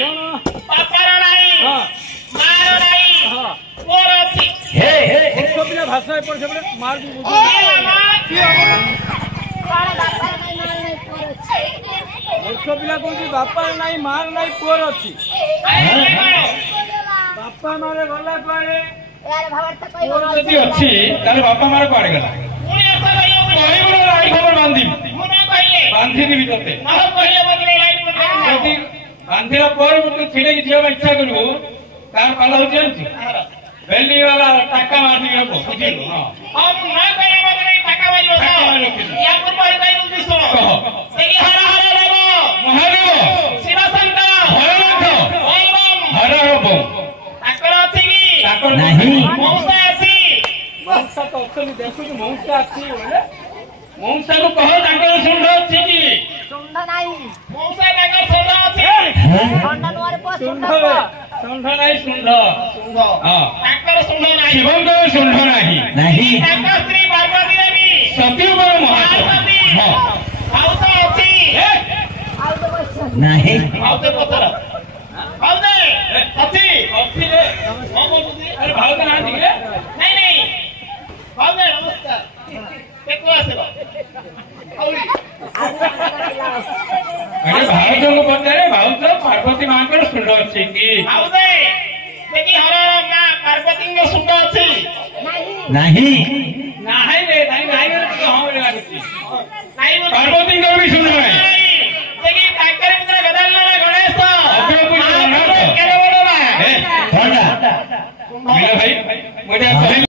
बापार नहीं मार नहीं पुअर अछि हे हे एक पिला भाषा एपड़ सेपड़ मार भी बुझ की मूर्ख पिला कहूँ बापा नहीं मार नहीं पुअर अच्छी बापा मारे गला पारे यदि अच्छी ताले बापा मारे कुआडे गला खबर बांधी बांधी देवी तोते बांधिला पर छिड़े की झील इच्छा करू तार पाला हो जानछु बेली वाला टाका मार दियो को बुझिलु हम ना कहले बदले टाका मारियो या पर पर कहि बुझि सुनो सेगी हरा हरा लेबो महादेव शिव शंकर भयनाथ ओम हर हबो ताकर अछि की ताकर नहीं मौसा अछि मौसा तो अक्चुअली देखो जो मौसा अच्छी बोले मौसा को कहो ताकर सुंड अछि की सुंड नहीं मौसा ताकर सोना अछि सुंड नोर पर सुंड सुंड नहीं सुंड हां ताकर सुंड नाही शिवंकर सुंड नहीं ताकर श्री पार्वती देवी सत्यवर महादेव हां मौसा अछि आउ तो बस नहीं आउते पतर आउते अछि अच्छी रे कौन बोलुती अरे भाव का नाम दिखे नहीं नहीं आउते नमस्कार केको आसेलो आउली अरे भाव जो को पचारे भाव तो पार्वती मां को सुंड अछि की आउते सेगी हर ना पार्वती के सुंद अछि नहीं